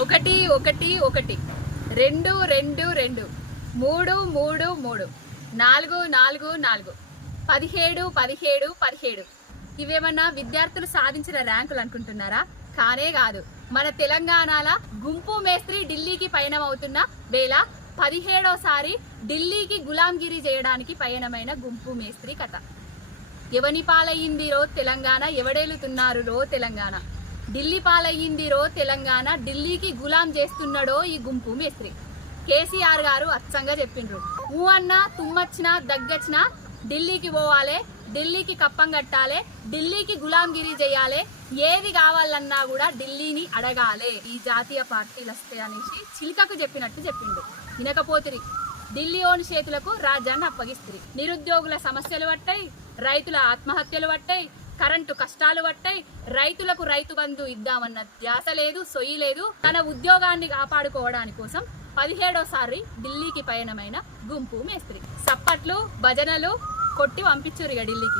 ఒకటి ఒకటి ఒకటి. రెండు రెండు రెండు. మూడు మూడు మూడు. నాలుగు నాలుగు నాలుగు. పదిహేడు పదిహేడు పదిహేడు. ఇవేమన్నా విద్యార్థులు సాధించిన ర్యాంకులు అనుకుంటున్నారా? కానే కాదు. మన తెలంగాణల గుంపు మేస్త్రి ఢిల్లీకి పయనం అవుతున్న వేళ పదిహేడోసారి ఢిల్లీకి గులాంగిరి చేయడానికి పయనమైన గుంపు మేస్త్రి కథ. ఎవని పాలయ్యింది రో తెలంగాణ? ఎవడేలుతున్నారు రో తెలంగాణ? ఢిల్లీ పాలయ్యిందిరో తెలంగాణ ఢిల్లీకి గులాం చేస్తున్నాడో ఈ గుంపు మేస్త్రి. కేసీఆర్ గారు అచ్చంగా చెప్పిండ్రు. ఊ అన్నా తుమ్మచ్చినా దగ్గచ్చినా ఢిల్లీకి పోవాలే ఢిల్లీకి కప్పం కట్టాలే ఢిల్లీకి గులాంగిరి చేయాలి ఏది కావాలన్నా కూడా ఢిల్లీని అడగాలే ఈ జాతీయ పార్టీలు వస్తాయి అనేసి చిలుకకు చెప్పినట్టు చెప్పిండు. వినకపోతిరి. ఢిల్లీ ఓని చేతులకు రాజ్యాన్ని అప్పగిస్తుంది నిరుద్యోగుల సమస్యలు పట్టాయి రైతుల ఆత్మహత్యలు పట్టాయి కరెంటు కష్టాలు పట్టాయి రైతులకు రైతు బంధు ఇద్దామన్న ధ్యాస లేదు సొయ్యి లేదు. తన ఉద్యోగాన్ని కాపాడుకోవడానికి కోసం పదిహేడోసారి ఢిల్లీకి పయనమైన గుంపు మేస్త్రి. సప్పట్లు భజనలు కొట్టి పంపించురు ఇక ఢిల్లీకి.